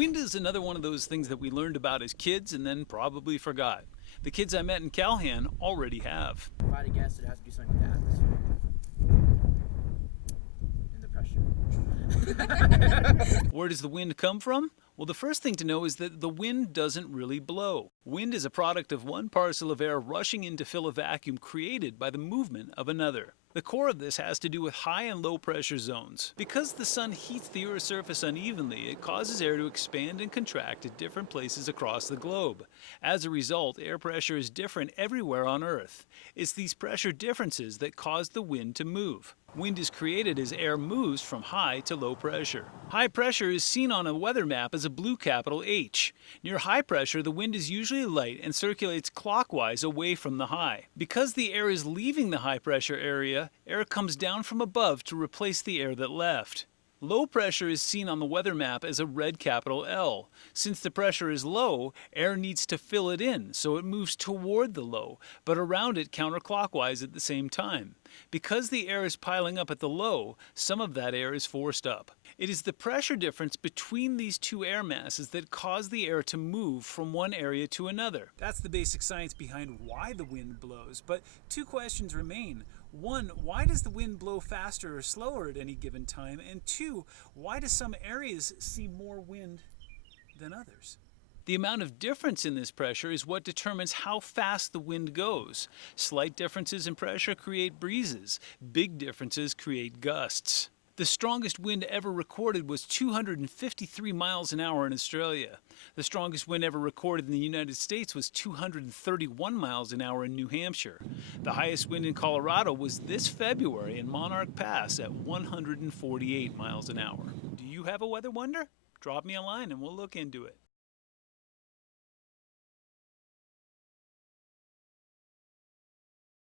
Wind is another one of those things that we learned about as kids and then probably forgot. The kids I met in Calhan already have. If I had to guess, it has to do something with the atmosphere and the pressure. Where does the wind come from? Well, the first thing to know is that the wind doesn't really blow. Wind is a product of one parcel of air rushing in to fill a vacuum created by the movement of another. The core of this has to do with high and low pressure zones. Because the sun heats the Earth's surface unevenly, it causes air to expand and contract at different places across the globe. As a result, air pressure is different everywhere on Earth. It's these pressure differences that cause the wind to move. Wind is created as air moves from high to low pressure. High pressure is seen on a weather map as a blue capital H. Near high pressure, the wind is usually light and circulates clockwise away from the high. Because the air is leaving the high pressure area, air comes down from above to replace the air that left. Low pressure is seen on the weather map as a red capital L. Since the pressure is low, air needs to fill it in, so it moves toward the low, but around it counterclockwise at the same time. Because the air is piling up at the low, some of that air is forced up. It is the pressure difference between these two air masses that cause the air to move from one area to another. That's the basic science behind why the wind blows, but two questions remain. One, why does the wind blow faster or slower at any given time? And two, why do some areas see more wind than others? The amount of difference in this pressure is what determines how fast the wind goes. Slight differences in pressure create breezes. Big differences create gusts. The strongest wind ever recorded was 253 miles an hour in Australia. The strongest wind ever recorded in the United States was 231 miles an hour in New Hampshire. The highest wind in Colorado was this February in Monarch Pass at 148 miles an hour. Do you have a weather wonder? Drop me a line and we'll look into it.